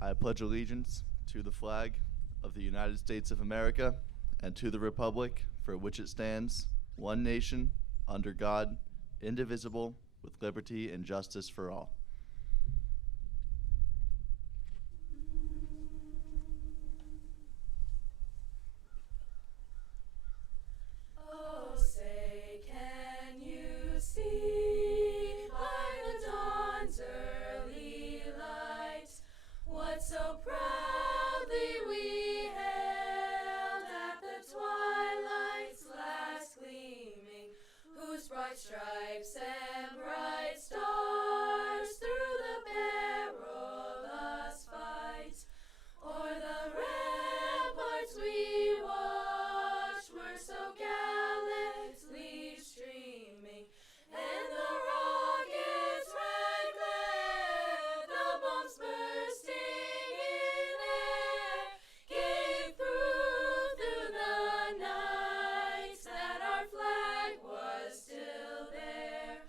I pledge allegiance to the flag of the United States of America and to the republic for which it stands, one nation, under God, indivisible, with liberty and justice for all. Oh, say, can you see by the dawn's early light what so proudly we hailed at the twilight's last gleaming, whose bright stripes and bright stars through the perilous fight o'er the ramparts we watched were so gallantly streaming, and the rockets' red glare, the bombs bursting in air, gave proof through the night that our flag was still there.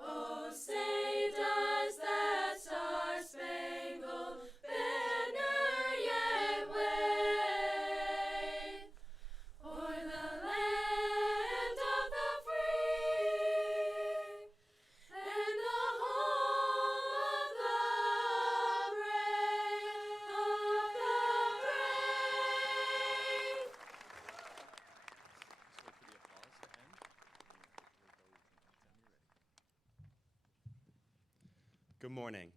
Oh, say does that star-spangled banner yet wave o'er the land of the free and the home of the Good morning.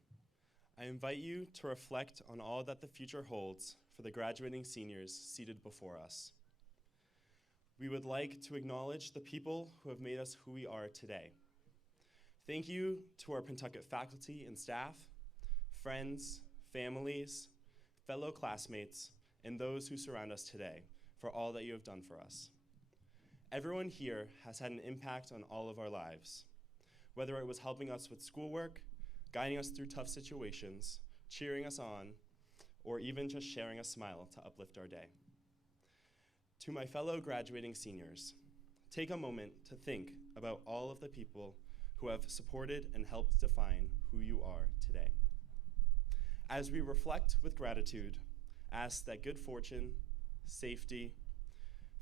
I invite you to reflect on all that the future holds for the graduating seniors seated before us. We would like to acknowledge the people who have made us who we are today. Thank you to our Pentucket faculty and staff, friends, families, fellow classmates, and those who surround us today for all that you have done for us. Everyone here has had an impact on all of our lives, whether it was helping us with schoolwork, guiding us through tough situations, cheering us on, or even just sharing a smile to uplift our day. To my fellow graduating seniors, take a moment to think about all of the people who have supported and helped define who you are today. As we reflect with gratitude, ask that good fortune, safety,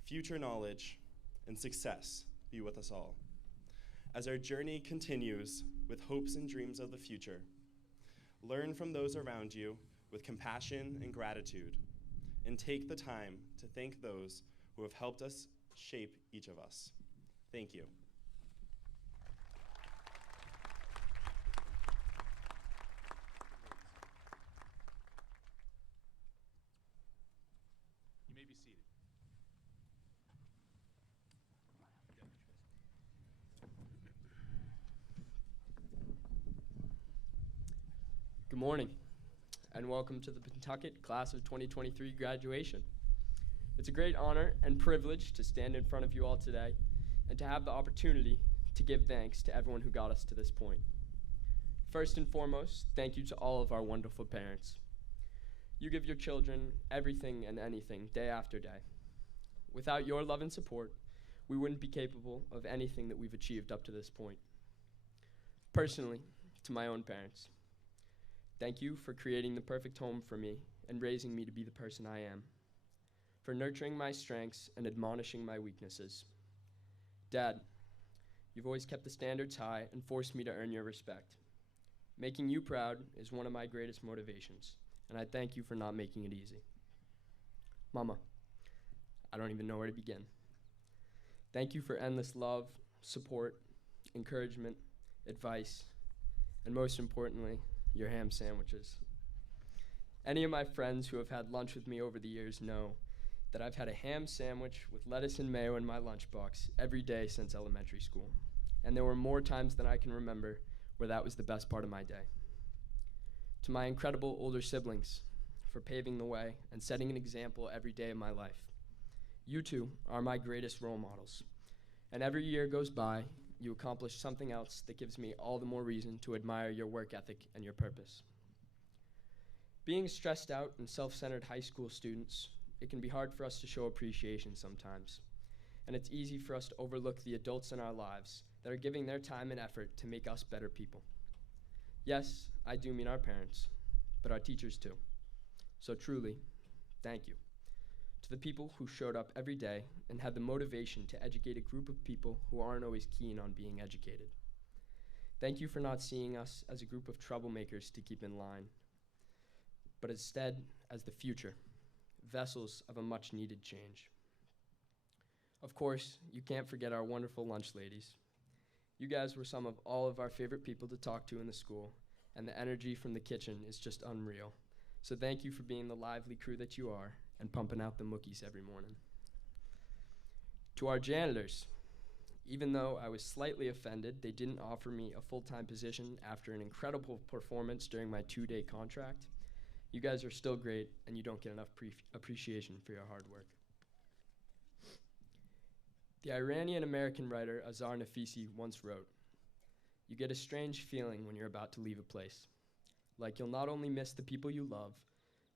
future knowledge, and success be with us all. As our journey continues with hopes and dreams of the future, learn from those around you with compassion and gratitude, and take the time to thank those who have helped us shape each of us. Thank you. You may be seated. Good morning, and welcome to the Pentucket Class of 2023 graduation. It's a great honor and privilege to stand in front of you all today and to have the opportunity to give thanks to everyone who got us to this point. First and foremost, thank you to all of our wonderful parents. You give your children everything and anything day after day. Without your love and support, we wouldn't be capable of anything that we've achieved up to this point. Personally, to my own parents, thank you for creating the perfect home for me and raising me to be the person I am, for nurturing my strengths and admonishing my weaknesses. Dad, you've always kept the standards high and forced me to earn your respect. Making you proud is one of my greatest motivations, and I thank you for not making it easy. Mama, I don't even know where to begin. Thank you for endless love, support, encouragement, advice, and most importantly, your ham sandwiches. Any of my friends who have had lunch with me over the years know that I've had a ham sandwich with lettuce and mayo in my lunchbox every day since elementary school. And there were more times than I can remember where that was the best part of my day. To my incredible older siblings for paving the way and setting an example every day of my life. You two are my greatest role models. And every year goes by, you accomplish something else that gives me all the more reason to admire your work ethic and your purpose. Being stressed out and self-centered high school students, it can be hard for us to show appreciation sometimes. And it's easy for us to overlook the adults in our lives that are giving their time and effort to make us better people. Yes, I do mean our parents, but our teachers too. So truly, thank you. To the people who showed up every day and had the motivation to educate a group of people who aren't always keen on being educated. Thank you for not seeing us as a group of troublemakers to keep in line, but instead as the future, vessels of a much needed change. Of course, you can't forget our wonderful lunch ladies. You guys were some of all of our favorite people to talk to in the school, and the energy from the kitchen is just unreal. So thank you for being the lively crew that you are and pumping out the mookies every morning. To our janitors, even though I was slightly offended they didn't offer me a full-time position after an incredible performance during my 2-day contract, you guys are still great and you don't get enough appreciation for your hard work. The Iranian-American writer Azar Nafisi once wrote, "You get a strange feeling when you're about to leave a place. Like you'll not only miss the people you love,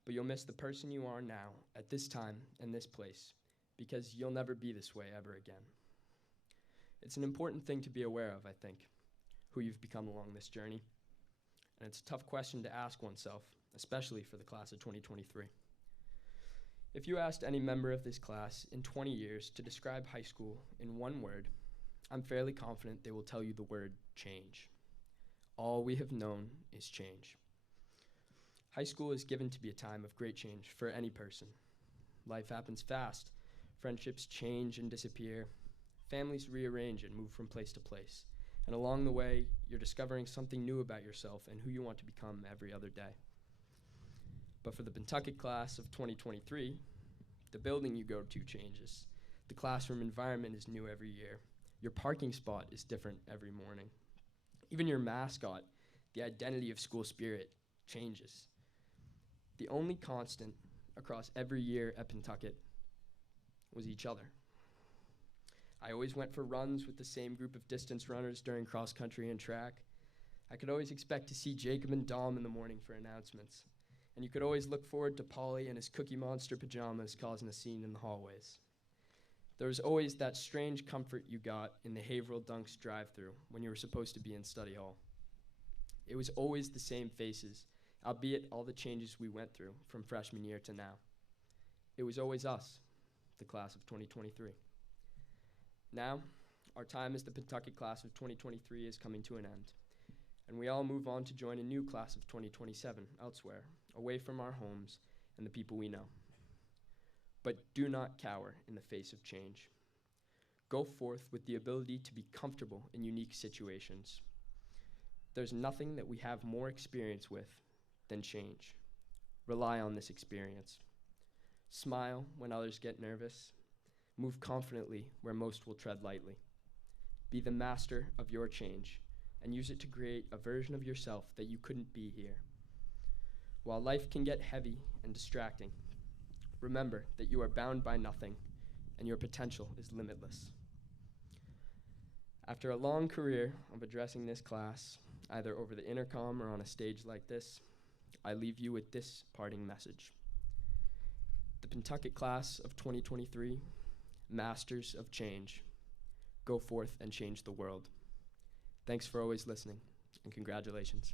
but you'll miss the person you are now at this time and this place, because you'll never be this way ever again." It's an important thing to be aware of, I think, who you've become along this journey. And it's a tough question to ask oneself, especially for the class of 2023. If you asked any member of this class in 20 years to describe high school in one word, I'm fairly confident they will tell you the word change. All we have known is change. High school is given to be a time of great change for any person. Life happens fast. Friendships change and disappear. Families rearrange and move from place to place. And along the way, you're discovering something new about yourself and who you want to become every other day. But for the Pentucket class of 2023, the building you go to changes. The classroom environment is new every year. Your parking spot is different every morning. Even your mascot, the identity of school spirit, changes. The only constant across every year at Pentucket was each other. I always went for runs with the same group of distance runners during cross country and track. I could always expect to see Jacob and Dom in the morning for announcements. And you could always look forward to Polly in his Cookie Monster pajamas causing a scene in the hallways. There was always that strange comfort you got in the Haverhill Dunks drive-thru when you were supposed to be in study hall. It was always the same faces, albeit all the changes we went through from freshman year to now. It was always us, the class of 2023. Now, our time as the Pentucket class of 2023 is coming to an end, and we all move on to join a new class of 2027 elsewhere, away from our homes and the people we know. But do not cower in the face of change. Go forth with the ability to be comfortable in unique situations. There's nothing that we have more experience with than change. Rely on this experience. Smile when others get nervous. Move confidently where most will tread lightly. Be the master of your change and use it to create a version of yourself that you couldn't be here. While life can get heavy and distracting, remember that you are bound by nothing and your potential is limitless. After a long career of addressing this class, either over the intercom or on a stage like this, I leave you with this parting message. The Pentucket class of 2023, masters of change, go forth and change the world. Thanks for always listening, and congratulations.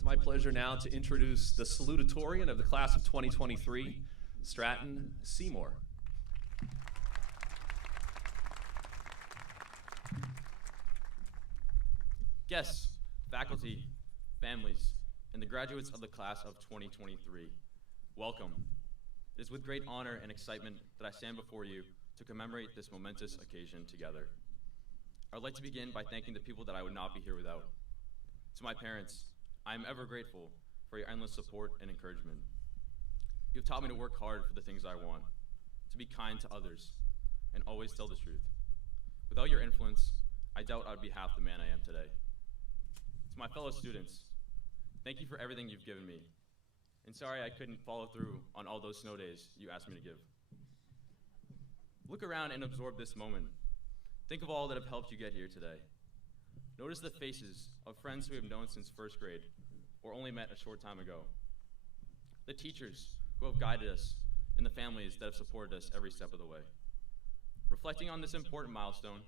It's my pleasure now to introduce the Salutatorian of the class of 2023, Stratton Seymour. Guests, faculty, families, and the graduates of the class of 2023, welcome. It is with great honor and excitement that I stand before you to commemorate this momentous occasion together. I would like to begin by thanking the people that I would not be here without. To my parents, I am ever grateful for your endless support and encouragement. You have taught me to work hard for the things I want, to be kind to others, and always tell the truth. Without your influence, I doubt I would be half the man I am today. To my fellow students, thank you for everything you've given me. And sorry I couldn't follow through on all those snow days you asked me to give. Look around and absorb this moment. Think of all that have helped you get here today. Notice the faces of friends who have known since first grade or only met a short time ago. The teachers who have guided us and the families that have supported us every step of the way. Reflecting on this important milestone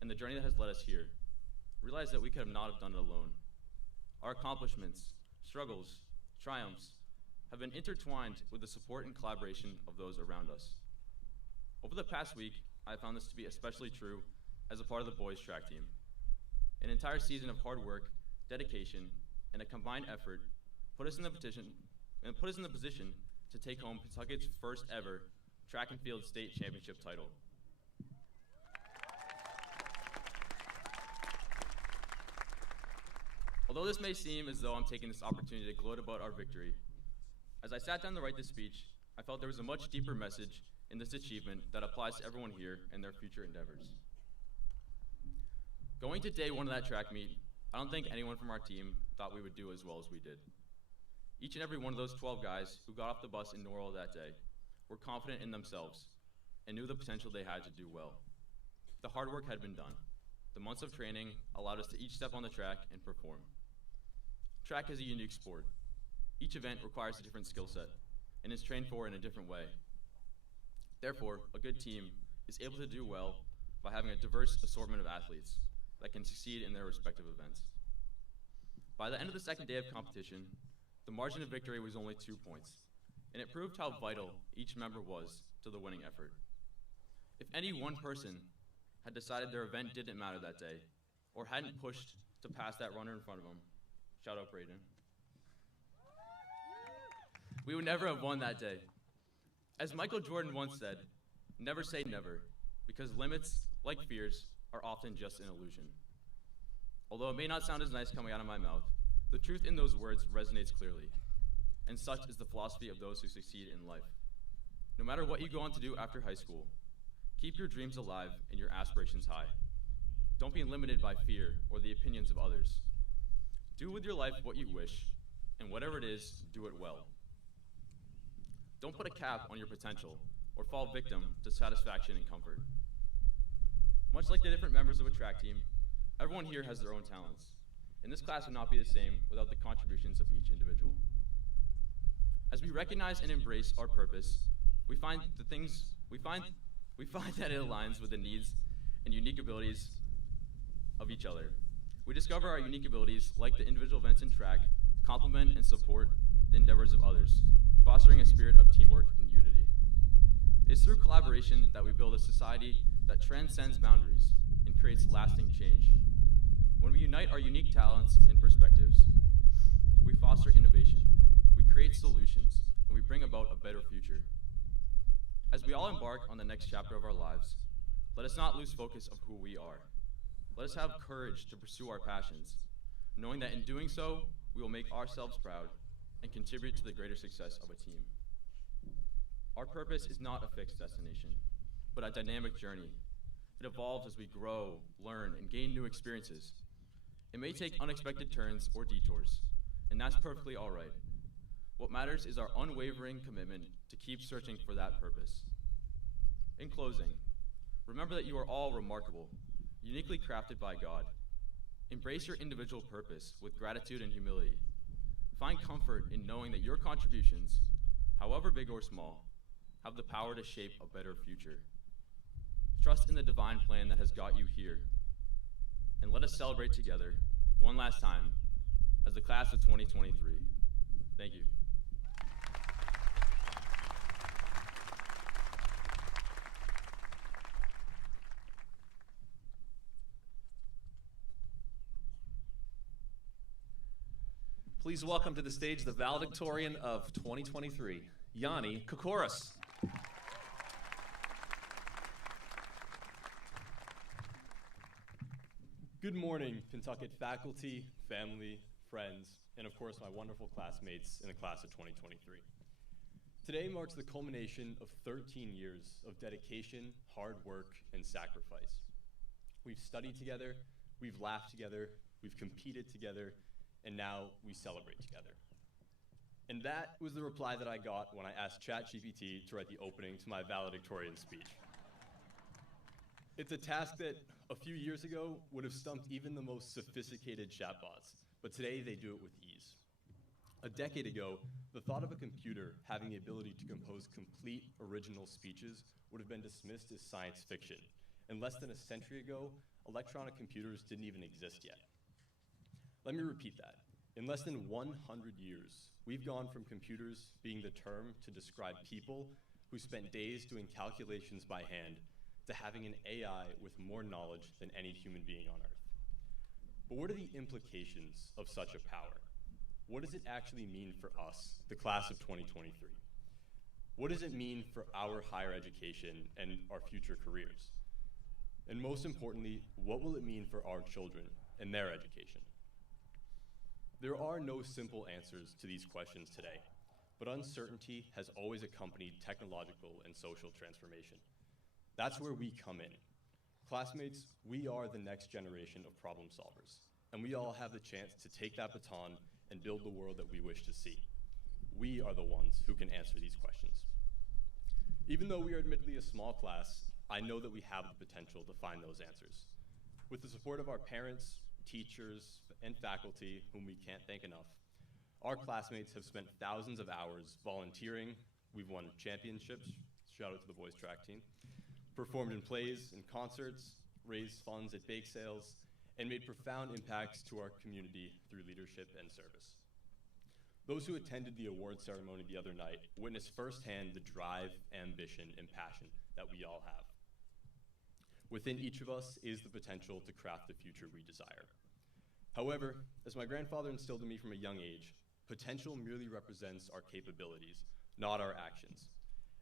and the journey that has led us here, realize that we could not have done it alone. Our accomplishments, struggles, triumphs have been intertwined with the support and collaboration of those around us. Over the past week, I found this to be especially true as a part of the boys track team. An entire season of hard work, dedication, and a combined effort put us in the position to take home Pawtucket's first ever track and field state championship title. Although this may seem as though I'm taking this opportunity to gloat about our victory, as I sat down to write this speech, I felt there was a much deeper message in this achievement that applies to everyone here and their future endeavors. Going to day one of that track meet, I don't think anyone from our team thought we would do as well as we did. Each and every one of those 12 guys who got off the bus in Norwell that day were confident in themselves and knew the potential they had to do well. The hard work had been done. The months of training allowed us to each step on the track and perform. Track is a unique sport. Each event requires a different skill set and is trained for in a different way. Therefore, a good team is able to do well by having a diverse assortment of athletes that can succeed in their respective events. By the end of the second day of competition, the margin of victory was only 2 points, and it proved how vital each member was to the winning effort. If any one person had decided their event didn't matter that day, or hadn't pushed to pass that runner in front of them, shout out Braden, we would never have won that day. As Michael Jordan once said, never say never, because limits, like fears, are often just an illusion. Although it may not sound as nice coming out of my mouth, the truth in those words resonates clearly, and such is the philosophy of those who succeed in life. No matter what you go on to do after high school, keep your dreams alive and your aspirations high. Don't be limited by fear or the opinions of others. Do with your life what you wish, and whatever it is, do it well. Don't put a cap on your potential or fall victim to satisfaction and comfort. Much like the different members of a track team, everyone here has their own talents, and this class would not be the same without the contributions of each individual. As we recognize and embrace our purpose, we find that it aligns with the needs and unique abilities of each other. We discover our unique abilities, like the individual events in track, complement and support the endeavors of others, fostering a spirit of teamwork and unity. It is through collaboration that we build a society that transcends boundaries and creates lasting change. When we unite our unique talents and perspectives, we foster innovation, we create solutions, and we bring about a better future. As we all embark on the next chapter of our lives, let us not lose focus of who we are. Let us have courage to pursue our passions, knowing that in doing so, we will make ourselves proud and contribute to the greater success of a team. Our purpose is not a fixed destination, but a dynamic journey. It evolves as we grow, learn, and gain new experiences. It may take unexpected turns or detours, and that's perfectly all right. What matters is our unwavering commitment to keep searching for that purpose. In closing, remember that you are all remarkable, uniquely crafted by God. Embrace your individual purpose with gratitude and humility. Find comfort in knowing that your contributions, however big or small, have the power to shape a better future. Trust in the divine plan that has got you here. And let us celebrate together, one last time, as the class of 2023. Thank you. Please welcome to the stage the valedictorian of 2023, Yanni Kokoris. Good morning, Pentucket faculty, family, friends, and of course my wonderful classmates in the class of 2023. Today marks the culmination of 13 years of dedication, hard work, and sacrifice. We've studied together, we've laughed together, we've competed together, and now we celebrate together. And that was the reply that I got when I asked ChatGPT to write the opening to my valedictorian speech. It's a task that a few years ago would have stumped even the most sophisticated chatbots, but today they do it with ease. A decade ago, the thought of a computer having the ability to compose complete original speeches would have been dismissed as science fiction. And less than a century ago, electronic computers didn't even exist yet. Let me repeat that. In less than 100 years, we've gone from computers being the term to describe people who spent days doing calculations by hand to having an AI with more knowledge than any human being on Earth. But what are the implications of such a power? What does it actually mean for us, the class of 2023? What does it mean for our higher education and our future careers? And most importantly, what will it mean for our children and their education? There are no simple answers to these questions today, but uncertainty has always accompanied technological and social transformation. That's where we come in. Classmates, we are the next generation of problem solvers, and we all have the chance to take that baton and build the world that we wish to see. We are the ones who can answer these questions. Even though we are admittedly a small class, I know that we have the potential to find those answers. With the support of our parents, teachers, and faculty, whom we can't thank enough, our classmates have spent thousands of hours volunteering. We've won championships, shout out to the boys track team, performed in plays and concerts, raised funds at bake sales, and made profound impacts to our community through leadership and service. Those who attended the award ceremony the other night witnessed firsthand the drive, ambition, and passion that we all have. Within each of us is the potential to craft the future we desire. However, as my grandfather instilled in me from a young age, potential merely represents our capabilities, not our actions.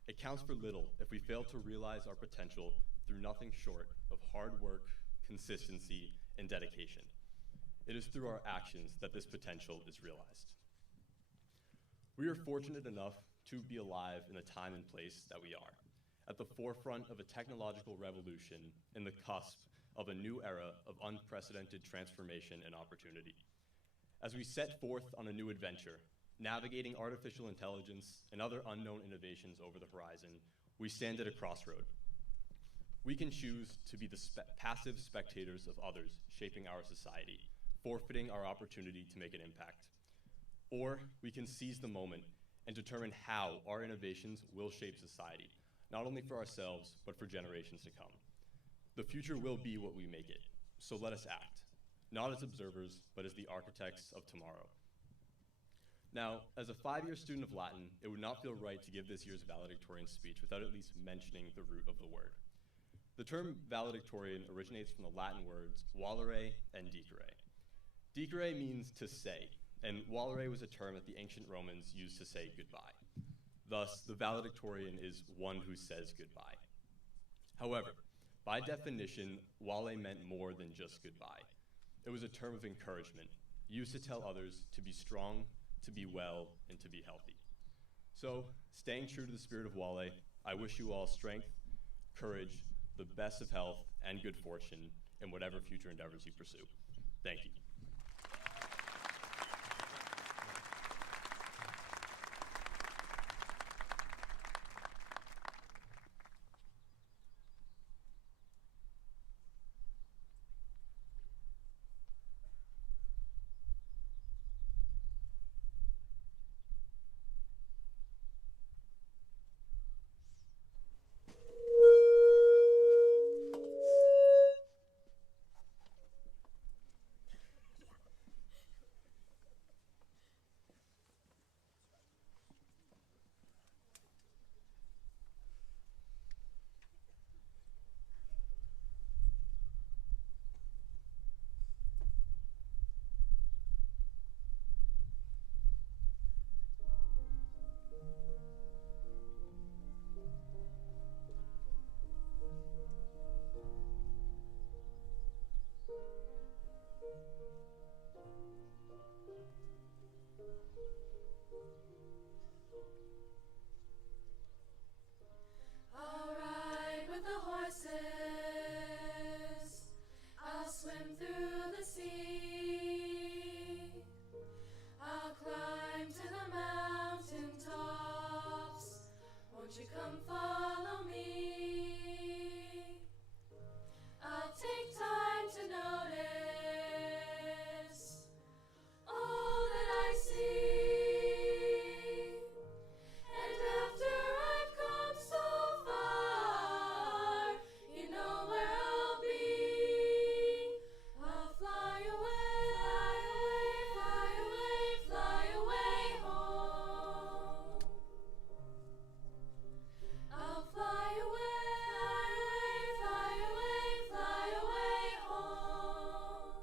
It counts for little if we fail to realize our potential through nothing short of hard work, consistency, and dedication. It is through our actions that this potential is realized. We are fortunate enough to be alive in the time and place that we are, at the forefront of a technological revolution and the cusp of a new era of unprecedented transformation and opportunity. As we set forth on a new adventure, navigating artificial intelligence and other unknown innovations over the horizon, we stand at a crossroad. We can choose to be the passive spectators of others shaping our society, forfeiting our opportunity to make an impact. Or we can seize the moment and determine how our innovations will shape society, not only for ourselves, but for generations to come. The future will be what we make it, so let us act, not as observers, but as the architects of tomorrow. Now, as a 5-year student of Latin, it would not feel right to give this year's valedictorian speech without at least mentioning the root of the word. The term valedictorian originates from the Latin words valere and dicere. Dicere means to say, and valere was a term that the ancient Romans used to say goodbye. Thus, the valedictorian is one who says goodbye. However, by definition, vale meant more than just goodbye. It was a term of encouragement, used to tell others to be strong, to be well, and to be healthy. So, staying true to the spirit of vale, I wish you all strength, courage, the best of health, and good fortune in whatever future endeavors you pursue. Thank you. swim through the sea. I'll climb to the mountain tops. Won't you come follow me? I'll take time to notice all that I see. And after I've come so far, you know where I'll be. I'll fly away, fly away, fly away home. I'll fly away, fly away, fly away home.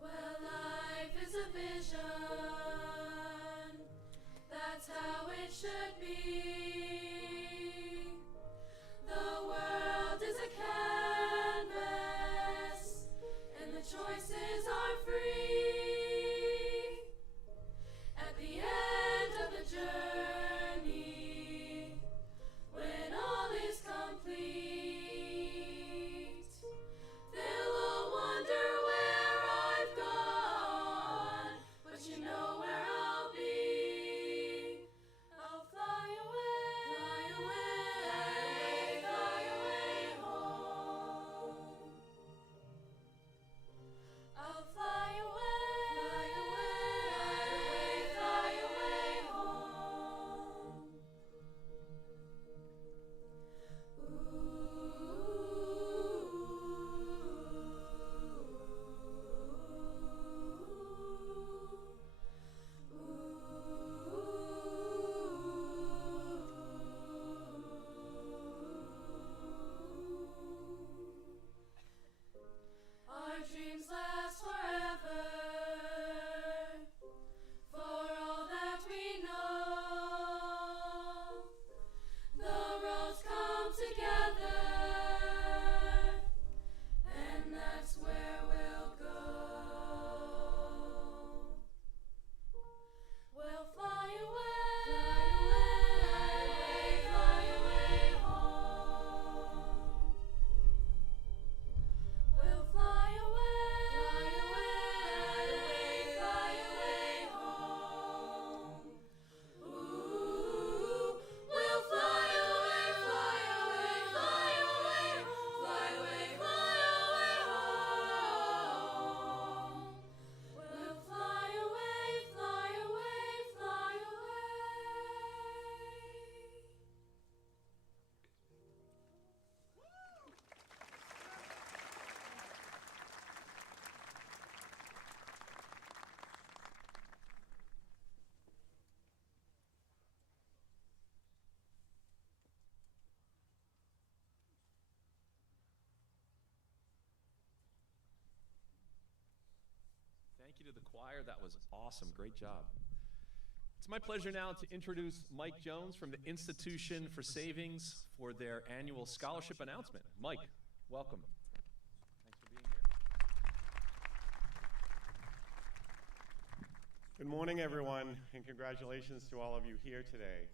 Well, life is a vision, that's how it should be. The world is a canvas, and the choices are free. At the end of the journey, when all is complete, they'll all wonder where I've gone, but you know where I'll be. I'll fly away, fly away home. I'll fly away, fly away home. Our dreams last forever, for all that we know. The roads come together, and that's where we'll go. We'll fly away, fly away home. We'll fly away, fly away home. Ooh, we'll fly away, fly away, fly away, fly away, fly away home. We'll fly away, fly away, fly away. Thank you to the choir. That was awesome. Great job. It's my pleasure now to introduce Mike Jones from the Institution for Savings for their annual scholarship announcement. Mike, welcome. Thanks for being here. Good morning, everyone, and congratulations to all of you here today.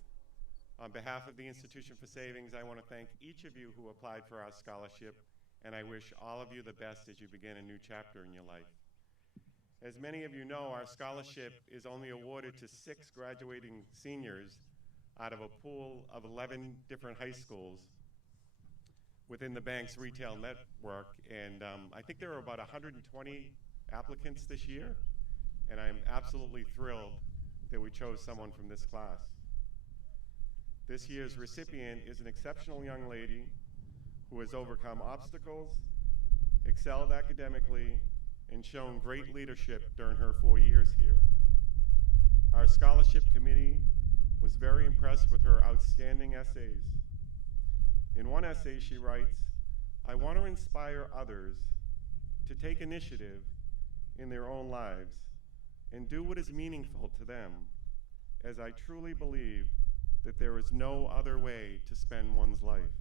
On behalf of the Institution for Savings, I want to thank each of you who applied for our scholarship, and I wish all of you the best as you begin a new chapter in your life. As many of you know, our scholarship is only awarded to 6 graduating seniors out of a pool of 11 different high schools within the bank's retail network, and I think there are about 120 applicants this year, and I'm absolutely thrilled that we chose someone from this class. This year's recipient is an exceptional young lady who has overcome obstacles, excelled academically, and shown great leadership during her 4 years here. Our scholarship committee was very impressed with her outstanding essays. In one essay, she writes, "I want to inspire others to take initiative in their own lives and do what is meaningful to them, as I truly believe that there is no other way to spend one's life.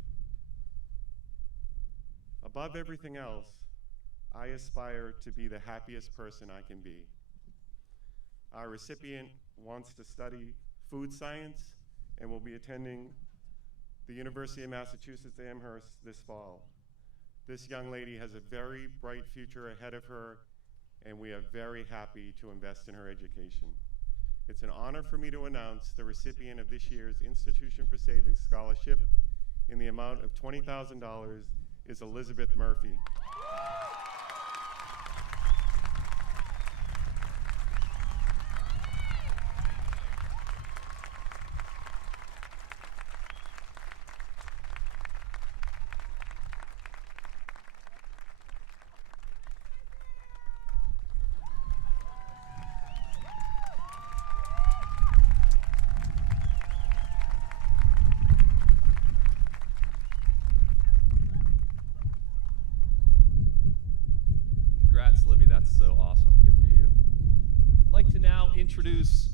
Above everything else, I aspire to be the happiest person I can be." Our recipient wants to study food science and will be attending the University of Massachusetts Amherst this fall. This young lady has a very bright future ahead of her, and we are very happy to invest in her education. It's an honor for me to announce the recipient of this year's Institution for Savings Scholarship in the amount of $20,000 is Elizabeth Murphy. Congrats, Libby. That's so awesome. Good for you. I'd like to now introduce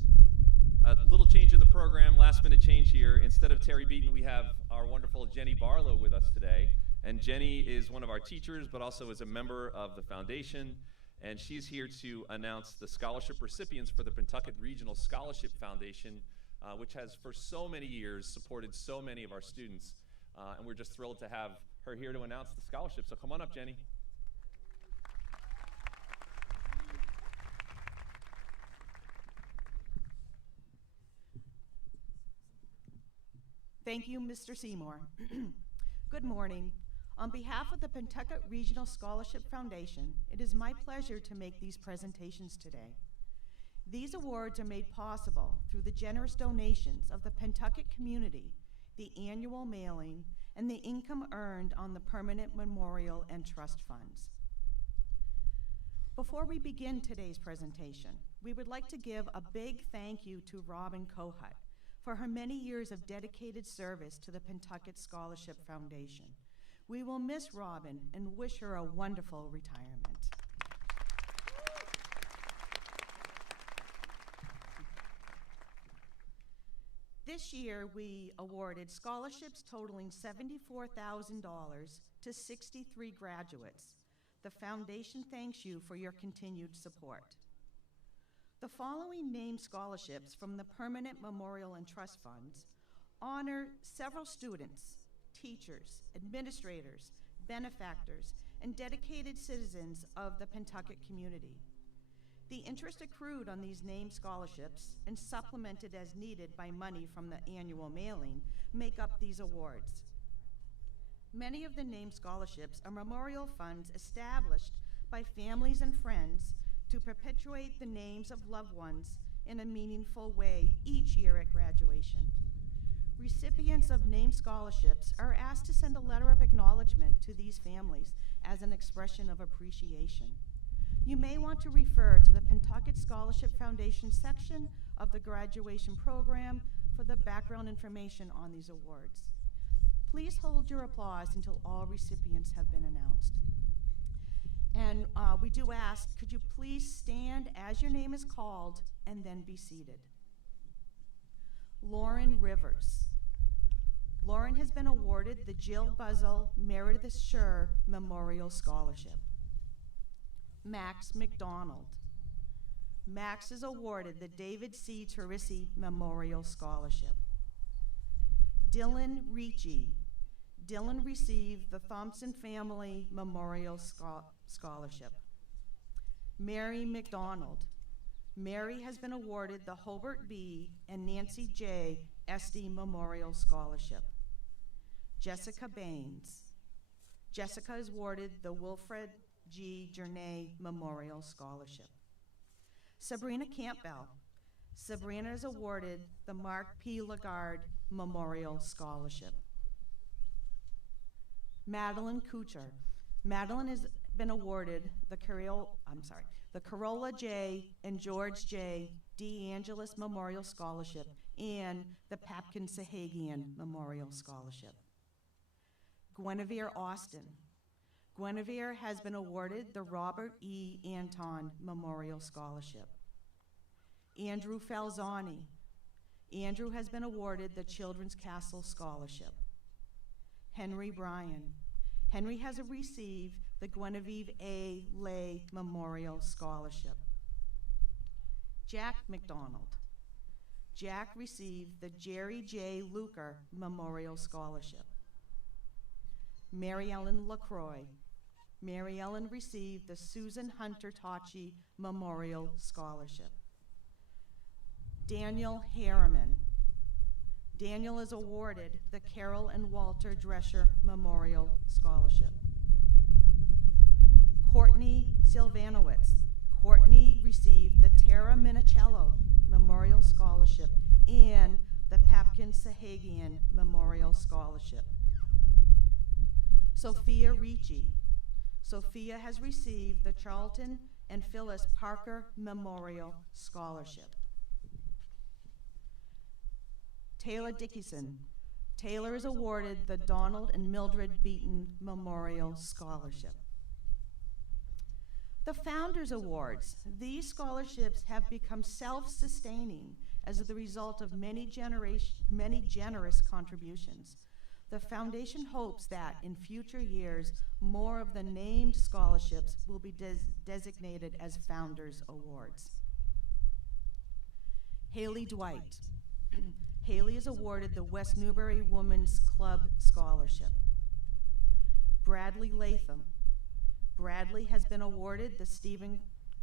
a little change in the program, last minute change here. Instead of Terry Beaton, we have our wonderful Jenny Barlow with us today. And Jenny is one of our teachers, but also is a member of the foundation. And she's here to announce the scholarship recipients for the Pentucket Regional Scholarship Foundation, which has for so many years supported so many of our students. And we're just thrilled to have her here to announce the scholarship. So come on up, Jenny. Thank you, Mr. Seymour. Good morning. On behalf of the Pentucket Regional Scholarship Foundation, it is my pleasure to make these presentations today. These awards are made possible through the generous donations of the Pentucket community, the annual mailing, and the income earned on the permanent memorial and trust funds. Before we begin today's presentation, we would like to give a big thank you to Robin Kohut for her many years of dedicated service to the Pentucket Scholarship Foundation. We will miss Robin and wish her a wonderful retirement. This year, we awarded scholarships totaling $74,000 to 63 graduates. The foundation thanks you for your continued support. The following named scholarships from the Permanent Memorial and Trust Funds honor several students, teachers, administrators, benefactors, and dedicated citizens of the Pentucket community. The interest accrued on these named scholarships and supplemented as needed by money from the annual mailing make up these awards. Many of the named scholarships are memorial funds established by families and friends to perpetuate the names of loved ones in a meaningful way each year at graduation. Recipients of named scholarships are asked to send a letter of acknowledgement to these families as an expression of appreciation. You may want to refer to the Pentucket Scholarship Foundation section of the graduation program for the background information on these awards. Please hold your applause until all recipients have been announced. And we do ask, could you please stand as your name is called and then be seated. Lauren Rivers. Lauren has been awarded the Jill Buzzell Meredith Schur Memorial Scholarship. Max McDonald. Max is awarded the David C. Teresi Memorial Scholarship. Dylan Ricci. Dylan received the Thompson Family Memorial Scholarship. Mary McDonald. Mary has been awarded the Hobart B. and Nancy J. Esty Memorial Scholarship. Jessica Baines. Jessica is awarded the Wilfred G. Journay Memorial Scholarship. Sabrina Campbell. Sabrina is awarded the Mark P. Lagarde Memorial Scholarship. Madeline Kuchar. Madeline has been awarded the Corolla J. and George J. DeAngelis Memorial Scholarship and the Papkin Sahagian Memorial Scholarship. Guinevere Austin. Guinevere has been awarded the Robert E. Anton Memorial Scholarship. Andrew Falzani. Andrew has been awarded the Children's Castle Scholarship. Henry Bryan. Henry has received the Guinevere A. Lay Memorial Scholarship. Jack McDonald. Jack received the Jerry J. Luker Memorial Scholarship. Mary Ellen LaCroix. Mary Ellen received the Susan Hunter Tachi Memorial Scholarship. Daniel Harriman. Daniel is awarded the Carol and Walter Drescher Memorial Scholarship. Courtney Silvanowitz. Courtney received the Tara Minicello Memorial Scholarship and the Papkin Sahagian Memorial Scholarship. Sophia Ricci. Sophia has received the Charlton and Phyllis Parker Memorial Scholarship. Taylor Dickinson. Taylor is awarded the Donald and Mildred Beaton Memorial Scholarship. The Founders Awards. These scholarships have become self-sustaining as the result of many generous contributions. The foundation hopes that in future years, more of the named scholarships will be designated as Founders Awards. Haley Dwight. Haley is awarded the West Newbury Women's Club Scholarship. Bradley Latham. Bradley has been awarded the Stephen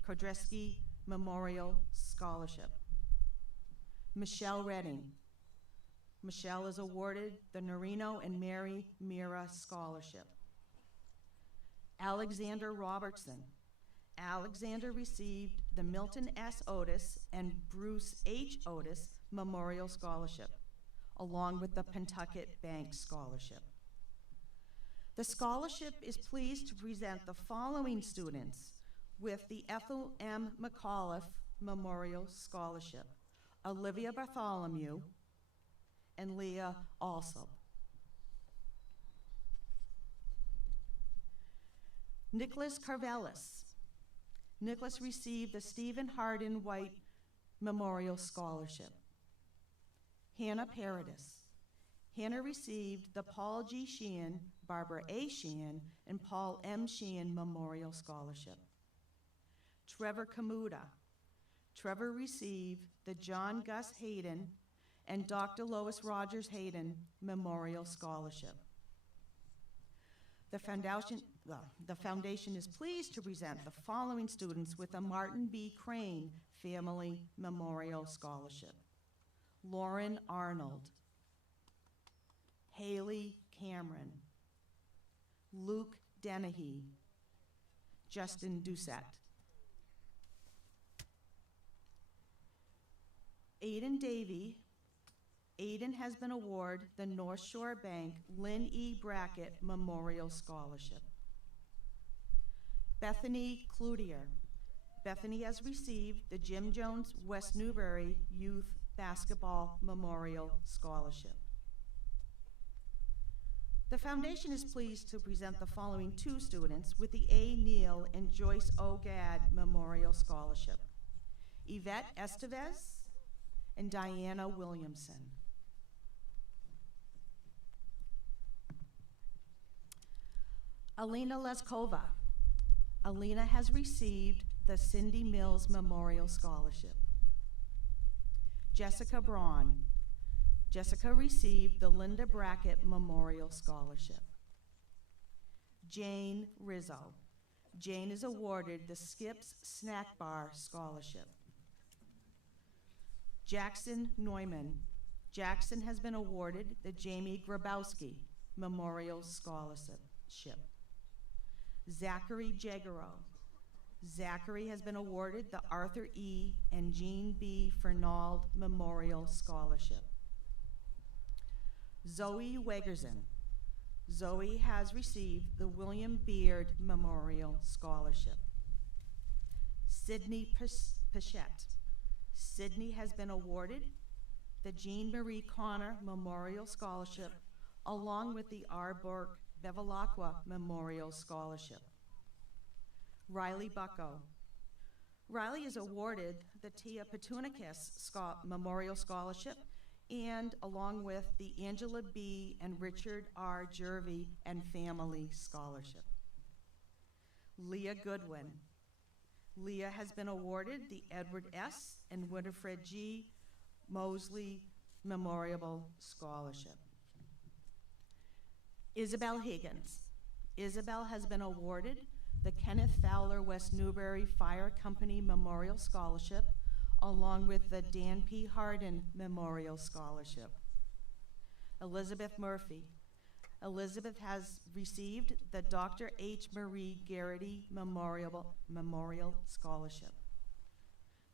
Kodreski Memorial Scholarship. Michelle Redding. Michelle is awarded the Norino and Mary Mira Scholarship. Alexander Robertson. Alexander received the Milton S. Otis and Bruce H. Otis Memorial Scholarship, along with the Pentucket Bank Scholarship. The scholarship is pleased to present the following students with the Ethel M. McAuliffe Memorial Scholarship: Olivia Bartholomew and Leah Alsop. Nicholas Carvelis. Nicholas received the Stephen Hardin White Memorial Scholarship. Hannah Paradis. Hannah received the Paul G. Sheehan, Barbara A. Sheehan, and Paul M. Sheehan Memorial Scholarship. Trevor Kamuda. Trevor received the John Gus Hayden and Dr. Lois Rogers Hayden Memorial Scholarship. The foundation is pleased to present the following students with a Martin B. Crane Family Memorial Scholarship: Lauren Arnold, Haley Cameron, Luke Dennehy, Justin Doucette. Aiden Davey. Aiden has been awarded the North Shore Bank Lynn E. Brackett Memorial Scholarship. Bethany Cloutier. Bethany has received the Jim Jones West Newbury Youth Basketball Memorial Scholarship. The foundation is pleased to present the following two students with the A. Neal and Joyce O. Gadd Memorial Scholarship: Yvette Estevez and Diana Williamson. Alina Leskova. Alina has received the Cindy Mills Memorial Scholarship. Jessica Braun. Jessica received the Linda Brackett Memorial Scholarship. Jane Rizzo. Jane is awarded the Skips Snack Bar Scholarship. Jackson Neumann. Jackson has been awarded the Jamie Grabowski Memorial Scholarship. Zachary Jagerow. Zachary has been awarded the Arthur E. and Jean B. Fernald Memorial Scholarship. Zoe Wegerson. Zoe has received the William Beard Memorial Scholarship. Sydney Pichette. Sydney has been awarded the Jean Marie Connor Memorial Scholarship, along with the R. Burke Bevilacqua Memorial Scholarship. Riley Bucko. Riley is awarded the Tia Petunikis Memorial Scholarship, and along with the Angela B. and Richard R. Jervey and Family Scholarship. Leah Goodwin. Leah has been awarded the Edward S. and Winifred G. Mosley Memorial Scholarship. Isabel Higgins. Isabel has been awarded the Kenneth Fowler West Newbury Fire Company Memorial Scholarship, along with the Dan P. Hardin Memorial Scholarship. Elizabeth Murphy. Elizabeth has received the Dr. H. Marie Garrity Memorial Scholarship.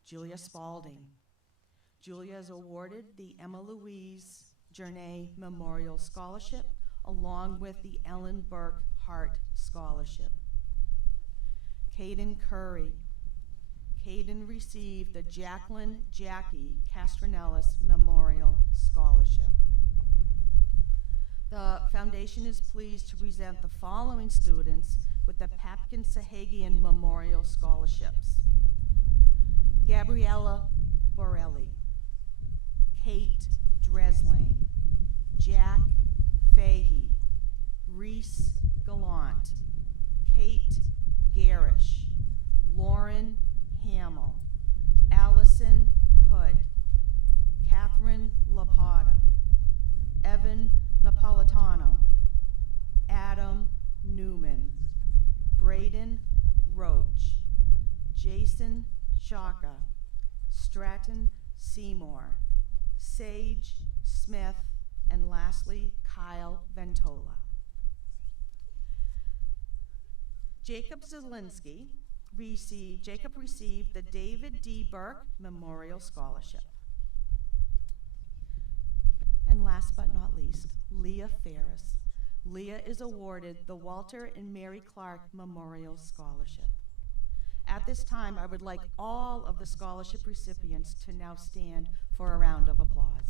Julia Spalding. Julia is awarded the Emma Louise Journay Memorial Scholarship, along with the Ellen Burke Hart Scholarship. Caden Curry. Caden received the Jacqueline Jackie Castronellis Memorial Scholarship. The foundation is pleased to present the following students with the Papkin Sahagian Memorial Scholarships. Gabriella Borelli, Kate Dreslane, Jack Fahey, Reese Gallant, Kate Garish, Lauren Hamill, Allison Hood, Catherine Lapata, Evan Napolitano, Adam Newman, Braden Roach, Jason Shaka, Stratton Seymour, Sage Smith, and lastly, Kyle Ventola. Jacob Zielinski received the David D. Burke Memorial Scholarship. And last but not least, Leah Ferris. Leah is awarded the Walter and Mary Clark Memorial Scholarship. At this time, I would like all of the scholarship recipients to now stand for a round of applause.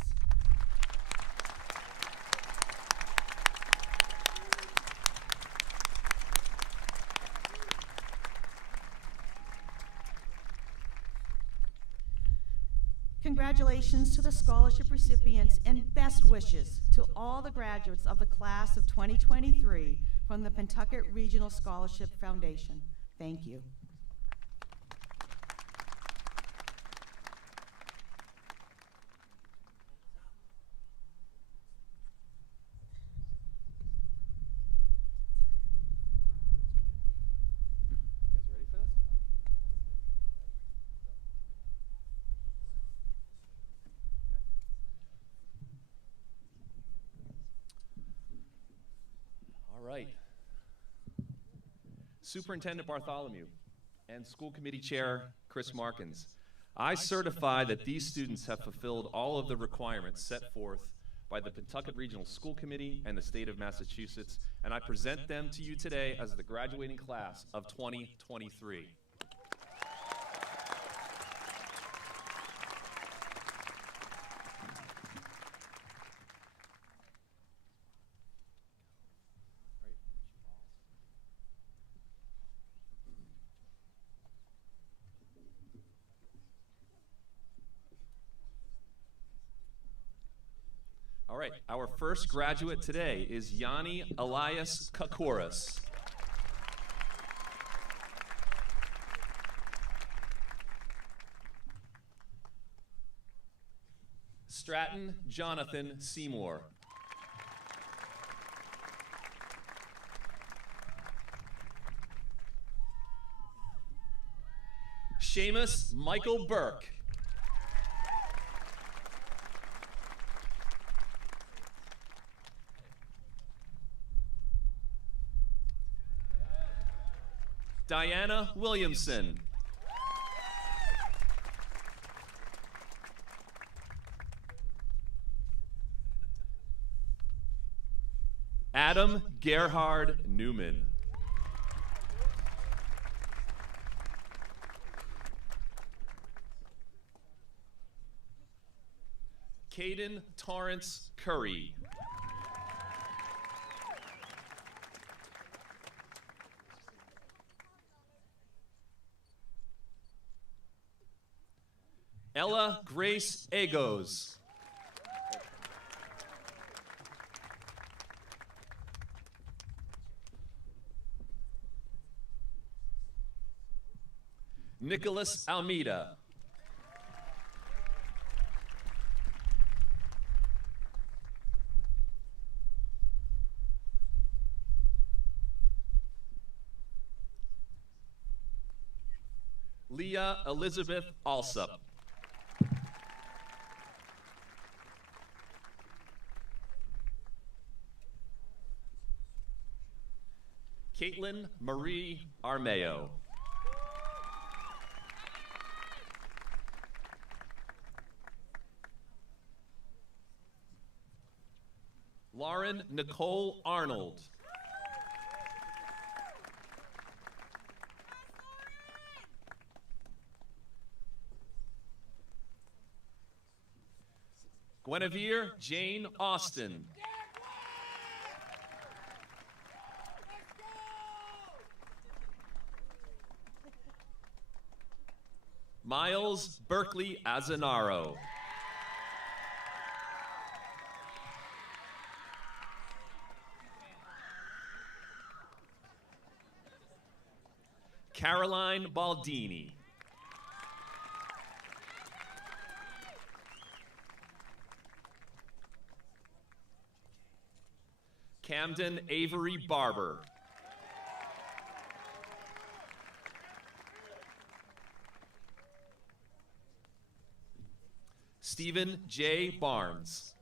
Congratulations to the scholarship recipients and best wishes to all the graduates of the class of 2023 from the Pentucket Regional Scholarship Foundation. Thank you. Superintendent Bartholomew and School Committee Chair Chris Markins, I certify that these students have fulfilled all of the requirements set forth by the Pentucket Regional School Committee and the state of Massachusetts, and I present them to you today as the graduating class of 2023. All right, our first graduate today is Yanni Elias Kakouras. Stratton Jonathan Seymour. Seamus Michael Burke. Diana Williamson. Adam Gerhard Newman. Caden Torrance Curry. Ella Grace Egos. Nicholas Almeida. Leah Elizabeth Alsup. Caitlin Marie Armeo. Lauren Nicole Arnold. Guinevere Jane Austin. Miles Berkeley Azanaro. Caroline Baldini. Camden Avery Barber. Stephen J. Barnes.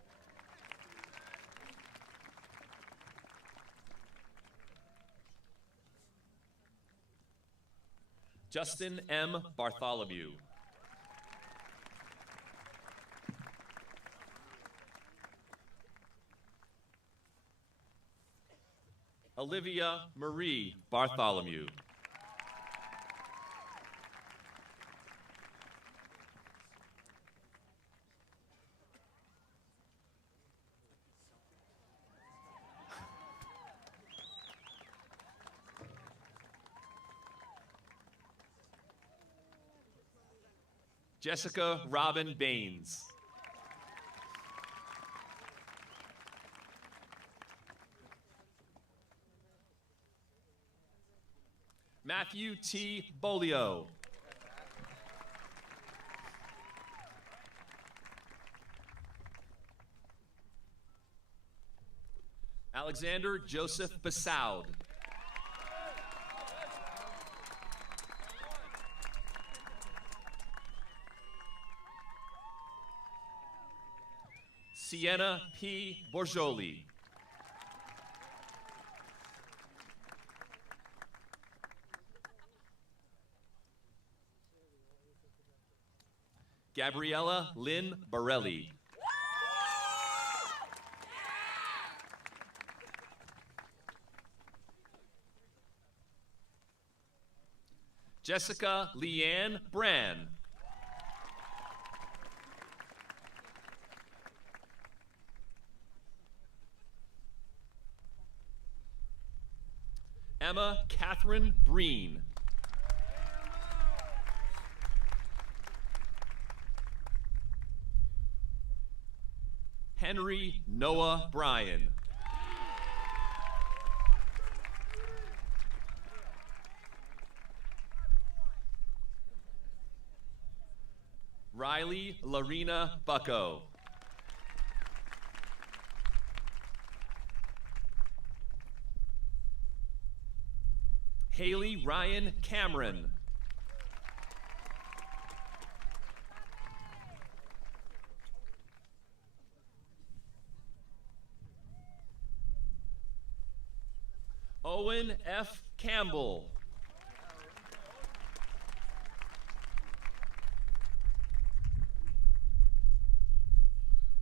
Justin M. Bartholomew. Olivia Marie Bartholomew. Jessica Robin Baines. Matthew T. Bolio. Alexander Joseph Basoud. Sienna P. Borjoli. Gabriella Lynn Borelli. Jessica Leanne Brann. Emma Catherine Breen. Henry Noah Bryan. Riley Larina Bucko. Haley Ryan Cameron. Owen F. Campbell.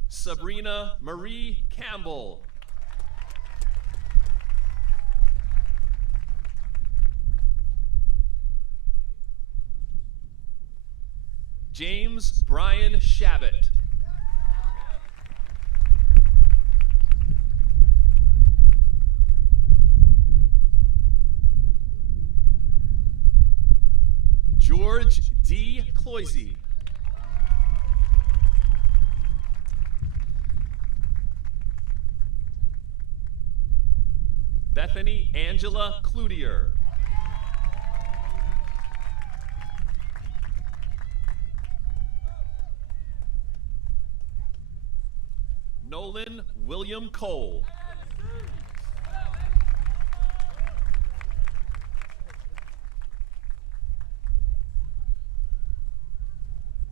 Sabrina Marie Campbell. James Brian Shabbat. George D. Cloisy. Bethany Angela Cloutier. Nolan William Cole.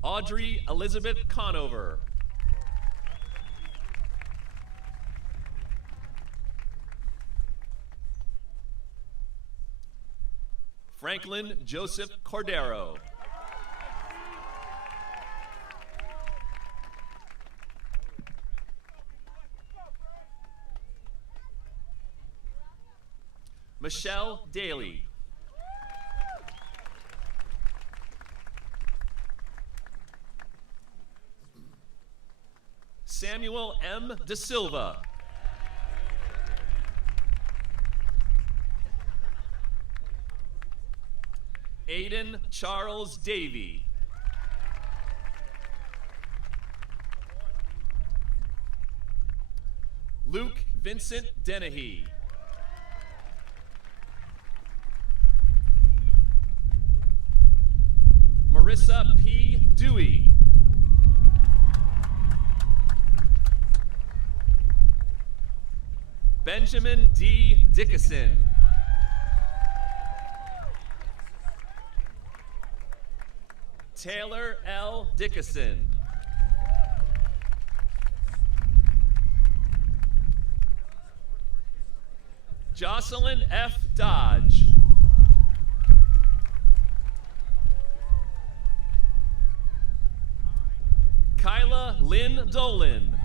Audrey Elizabeth Conover. Franklin Joseph Cordero. Michelle Daly. Samuel M. De Silva. Aiden Charles Davey. Luke Vincent Dennehy. Marissa P. Dewey. Benjamin D. Dickinson. Taylor L. Dickinson. Jocelyn F. Dodge. Kyla Lynn Dolan.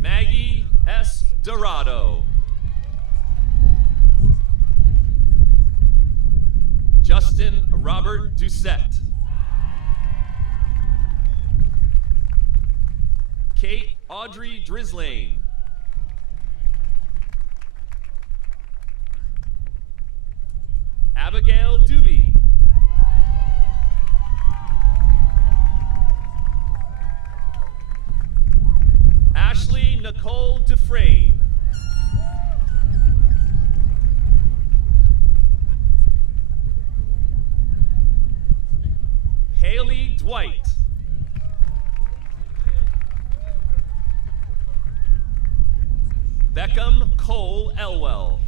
Maggie S. Dorado. Justin Robert Doucette. Kate Audrey Drislane. Abigail Doobie. Ashley Nicole Dufresne. Haley Dwight. Beckham Cole Elwell.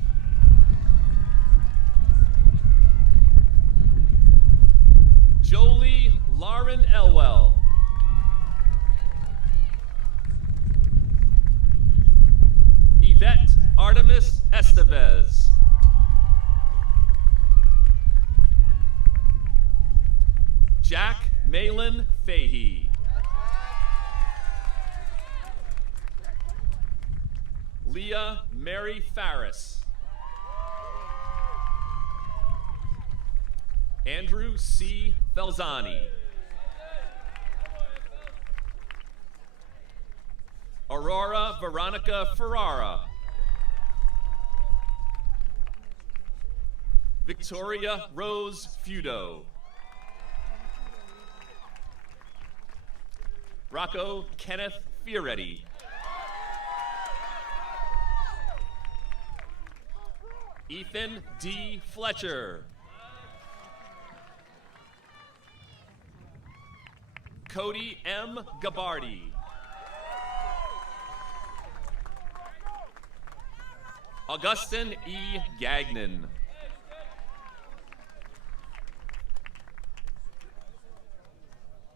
Jolie Lauren Elwell. Yvette Artemis Estevez. Jack Malin Fahey. Leah Mary Farris. Andrew C. Felzani. Aurora Veronica Ferrara. Victoria Rose Feudo. Rocco Kenneth Fioretti. Ethan D. Fletcher. Cody M. Gabardi. Augustin E. Gagnon.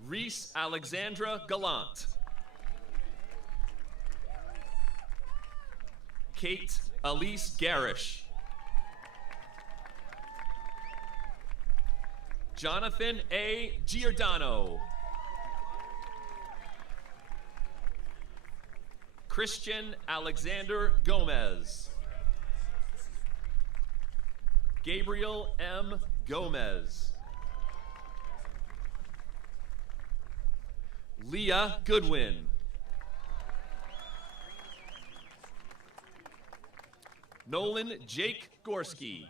Reese Alexandra Gallant. Kate Elise Garish. Jonathan A. Giordano. Christian Alexander Gomez. Gabriel M. Gomez. Leah Goodwin. Nolan Jake Gorski.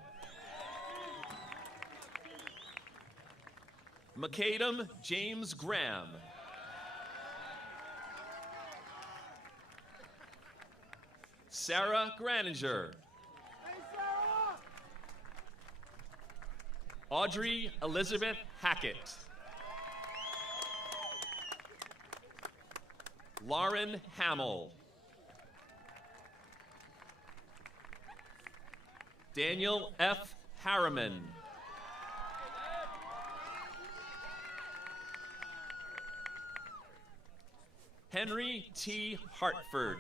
McAdam James Graham. Sarah Graninger. Audrey Elizabeth Hackett. Lauren Hamill. Daniel F. Harriman. Henry T. Hartford.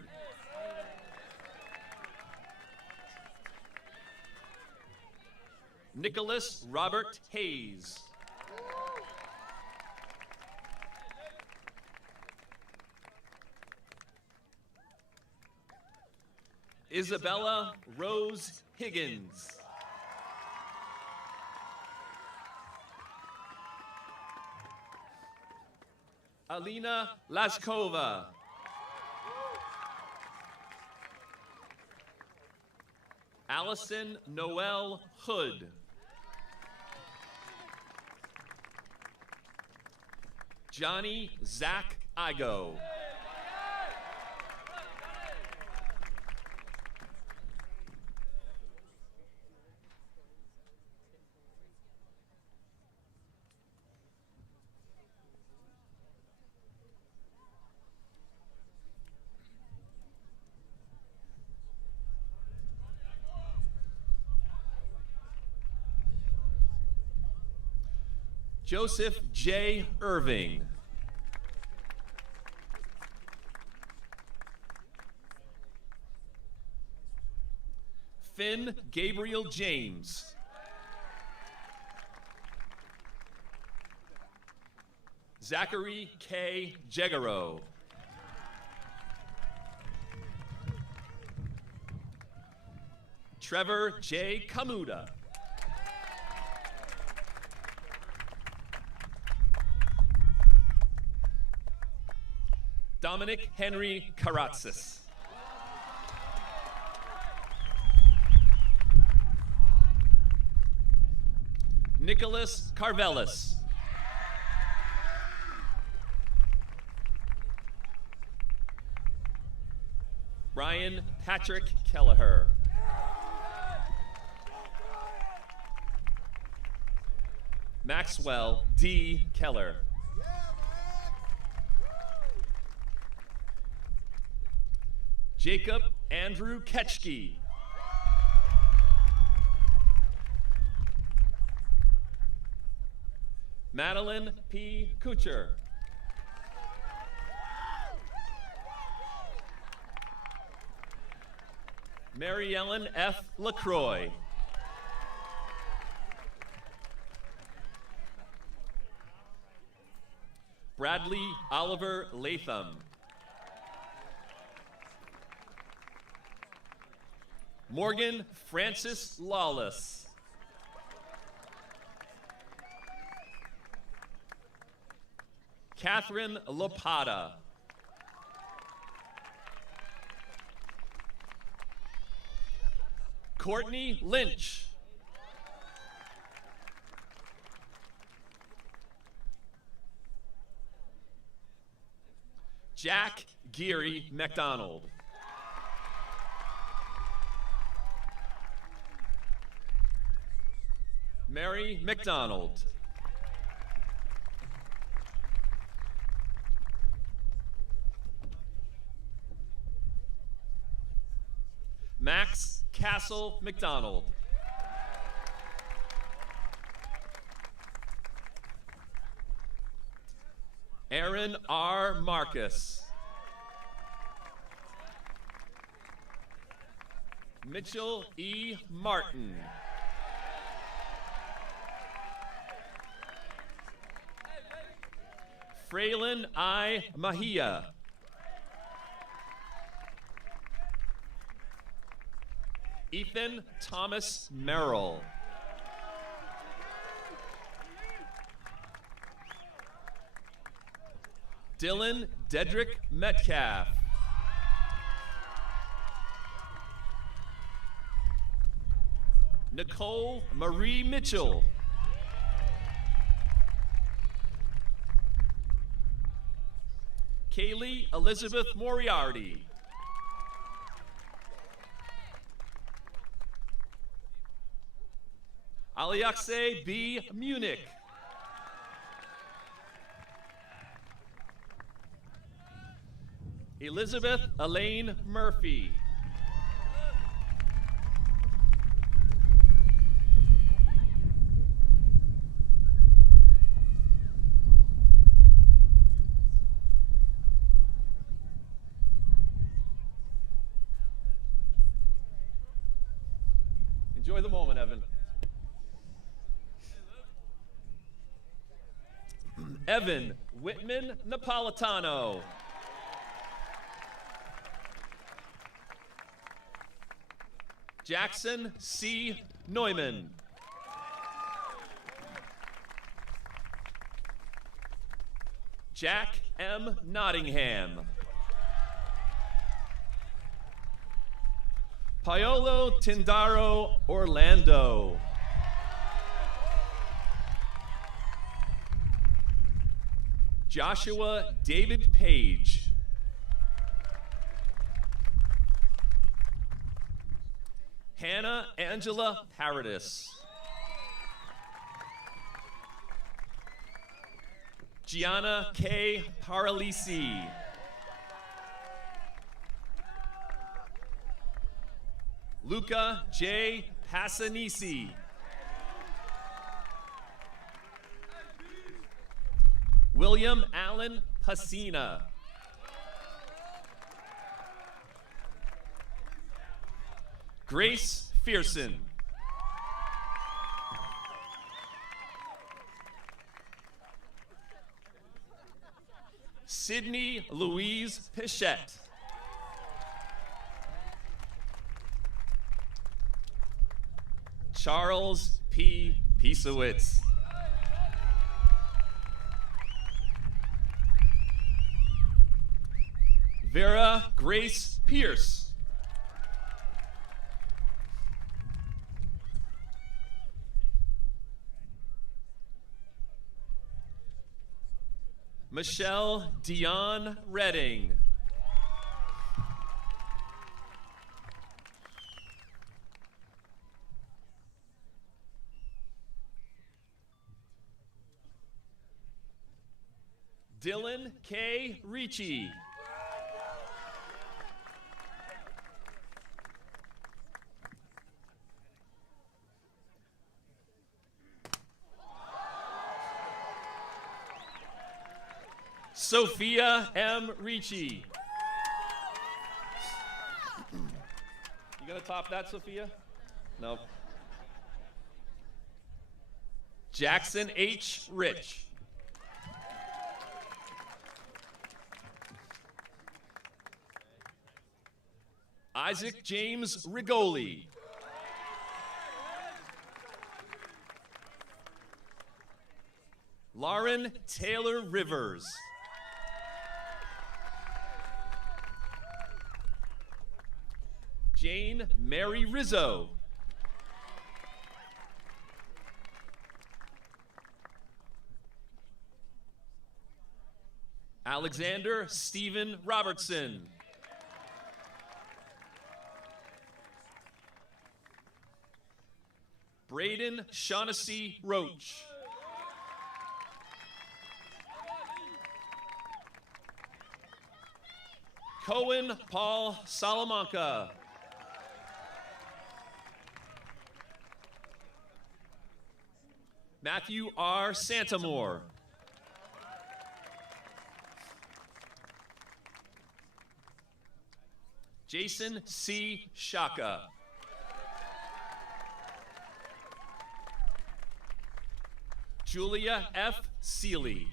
Nicholas Robert Hayes. Isabella Rose Higgins. Alina Laskova. Allison Noel Hood. Johnny Zach Igo. Joseph J. Irving. Finn Gabriel James. Zachary K. Jegaro. Trevor J. Kamuda. Dominic Henry Karatzis. Nicholas Carvelis. Brian Patrick Kelleher. Maxwell D. Keller. Jacob Andrew Ketchke. Madeline P. Kucher. Mary Ellen F. LaCroix. Bradley Oliver Latham. Morgan Francis Lawless. Catherine Lopata. Courtney Lynch. Jack Geary McDonald. Mary McDonald. Max Castle McDonald. Aaron R. Marcus. Mitchell E. Martin. Fraylin I. Mahia. Ethan Thomas Merrill. Dylan Dedrick Metcalf. Nicole Marie Mitchell. Kaylee Elizabeth Moriarty. Aliakse B. Munich. Elizabeth Elaine Murphy. Enjoy the moment, Evan. Evan Whitman Napolitano. Jackson C. Neumann. Jack M. Nottingham. Paolo Tindaro Orlando. Joshua David Page. Hannah Angela Paradis. Gianna K. Paralisi. Luca J. Passanisi. William Allen Pasina. Grace Fearson. Sydney Louise Pichette. Charles P. Piesewitz. Vera Grace Pierce. Michelle Dion Redding. Dylan K. Ricci. Sophia M. Ricci. You gonna top that, Sophia? No. Jackson H. Rich. Isaac James Rigoli. Lauren Taylor Rivers. Jane Mary Rizzo. Alexander Stephen Robertson. Braden Shaughnessy Roach. Cohen Paul Salamanca. Matthew R. Santamore. Jason C. Shaka. Julia F. Seeley.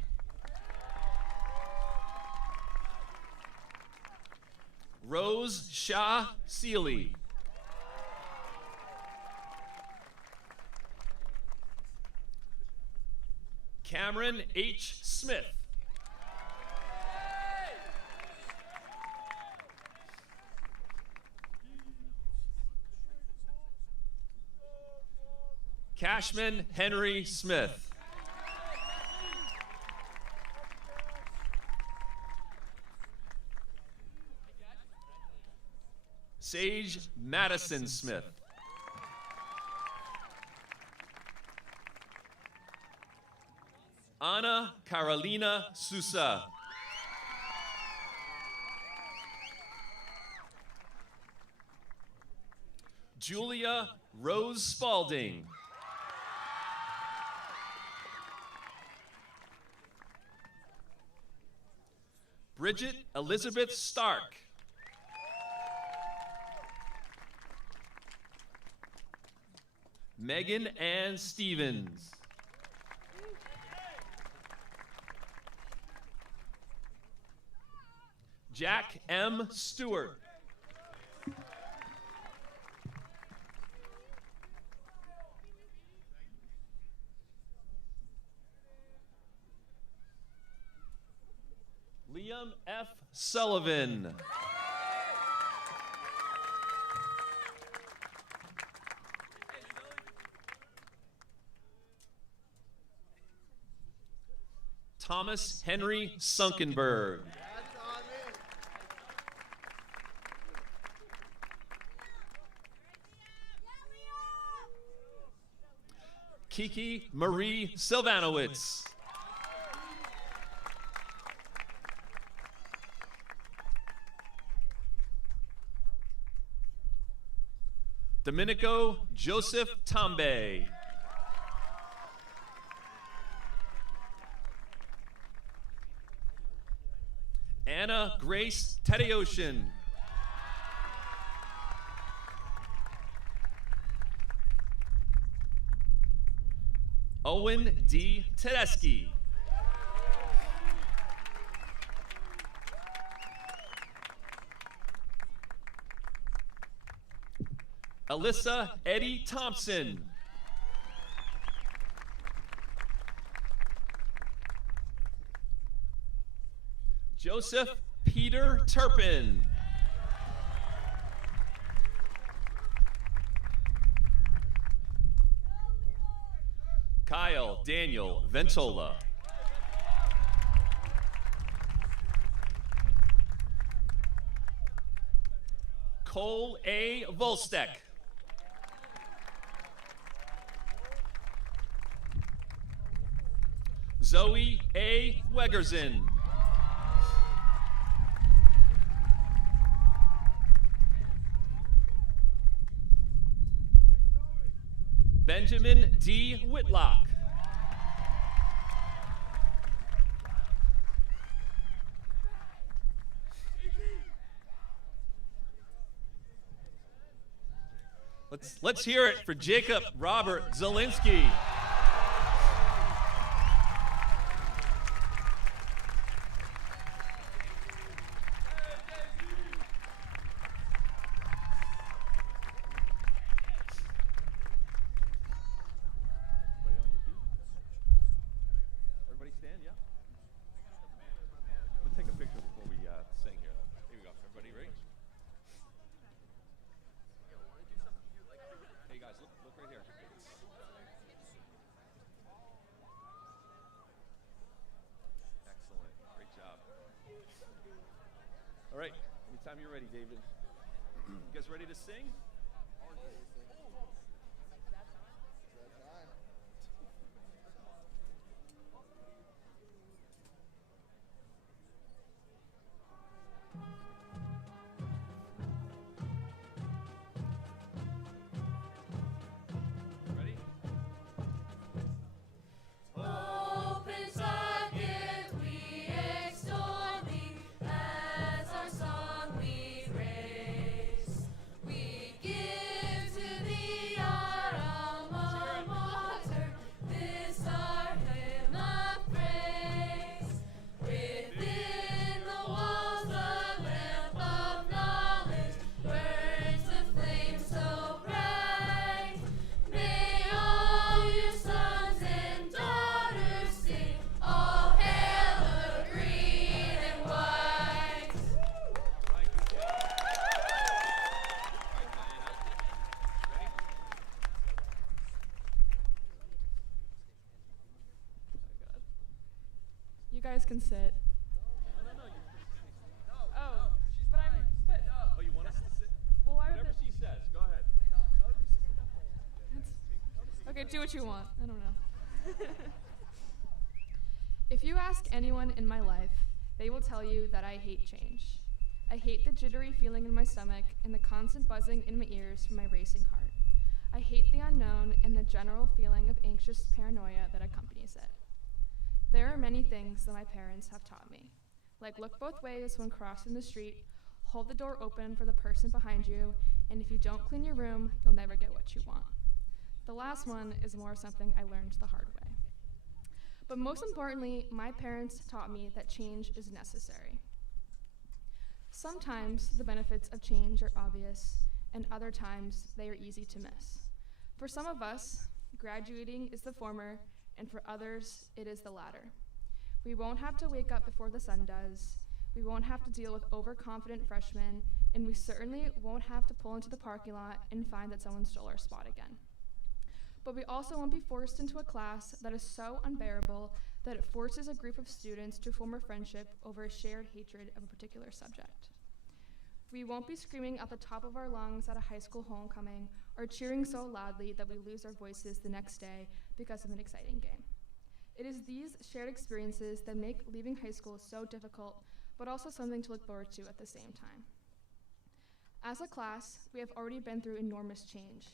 Rose Shah Seeley. Cameron H. Smith. Cashman Henry Smith. Sage Madison Smith. Anna Carolina Sousa. Julia Rose Spalding. Bridget Elizabeth Stark. Megan Ann Stevens. Jack M. Stewart. Liam F. Sullivan. Thomas Henry Sunkenberg. Kiki Marie Silvanowitz. Domenico Joseph Tambe. Anna Grace Tedeoshin. Owen D. Tedeschi. Alyssa Eddie Thompson. Joseph Peter Turpin. Kyle Daniel Ventola. Cole A. Volstek. Zoe A. Wegerson. Benjamin D. Whitlock. Let's hear it for Jacob Robert Zielinski. All right, anytime you're ready, David. You guys ready to sing? Ready? Open socket, we extol thee, as our song we raise. We give to thee our alma mater, this our hymn of praise. Within the walls a lamp of knowledge burns the flame so bright. May all your sons and daughters sing, all hail the green and white. You guys can sit. Oh, Oh, you want us to sit? well, why would Whatever they? she says, go ahead. Okay, do what you want. I don't know. If you ask anyone in my life, they will tell you that I hate change. I hate the jittery feeling in my stomach and the constant buzzing in my ears from my racing heart. I hate the unknown and the general feeling of anxious paranoia that accompanies it. There are many things that my parents have taught me, like look both ways when crossing the street, hold the door open for the person behind you, and if you don't clean your room, you'll never get what you want. The last one is more something I learned the hard way. But most importantly, my parents taught me that change is necessary. Sometimes the benefits of change are obvious, and other times they are easy to miss. For some of us, graduating is the former, and for others, it is the latter. We won't have to wake up before the sun does, we won't have to deal with overconfident freshmen, and we certainly won't have to pull into the parking lot and find that someone stole our spot again. But we also won't be forced into a class that is so unbearable that it forces a group of students to form a friendship over a shared hatred of a particular subject. We won't be screaming at the top of our lungs at a high school homecoming or cheering so loudly that we lose our voices the next day because of an exciting game. It is these shared experiences that make leaving high school so difficult, but also something to look forward to at the same time. As a class, we have already been through enormous change,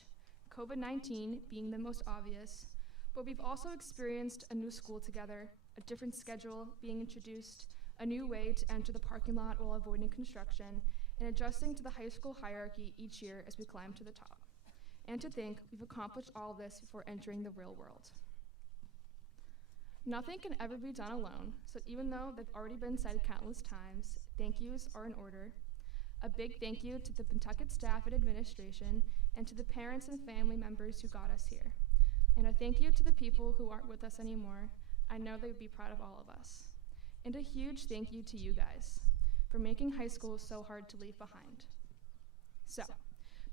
COVID-19 being the most obvious, but we've also experienced a new school together, a different schedule being introduced, a new way to enter the parking lot while avoiding construction, and adjusting to the high school hierarchy each year as we climb to the top. And to think we've accomplished all of this before entering the real world. Nothing can ever be done alone, so even though they've already been said countless times, thank yous are in order. A big thank you to the Pentucket staff and administration, and to the parents and family members who got us here. And a thank you to the people who aren't with us anymore. I know they would be proud of all of us. And a huge thank you to you guys for making high school so hard to leave behind. So,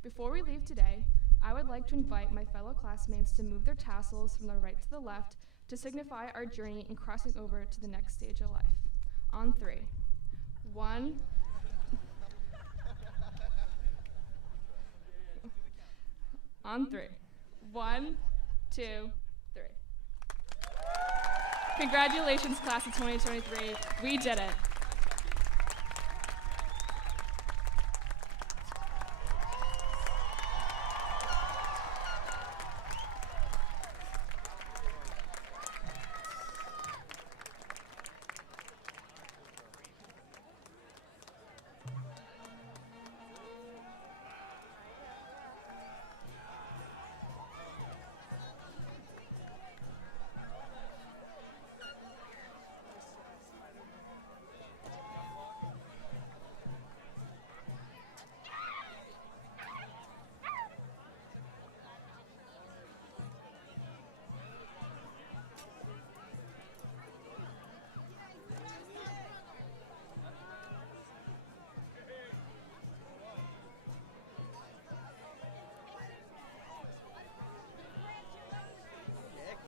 before we leave today, I would like to invite my fellow classmates to move their tassels from the right to the left to signify our journey in crossing over to the next stage of life. On 3. 1. On 3. 1, 2, 3. Congratulations, class of 2023. We did it.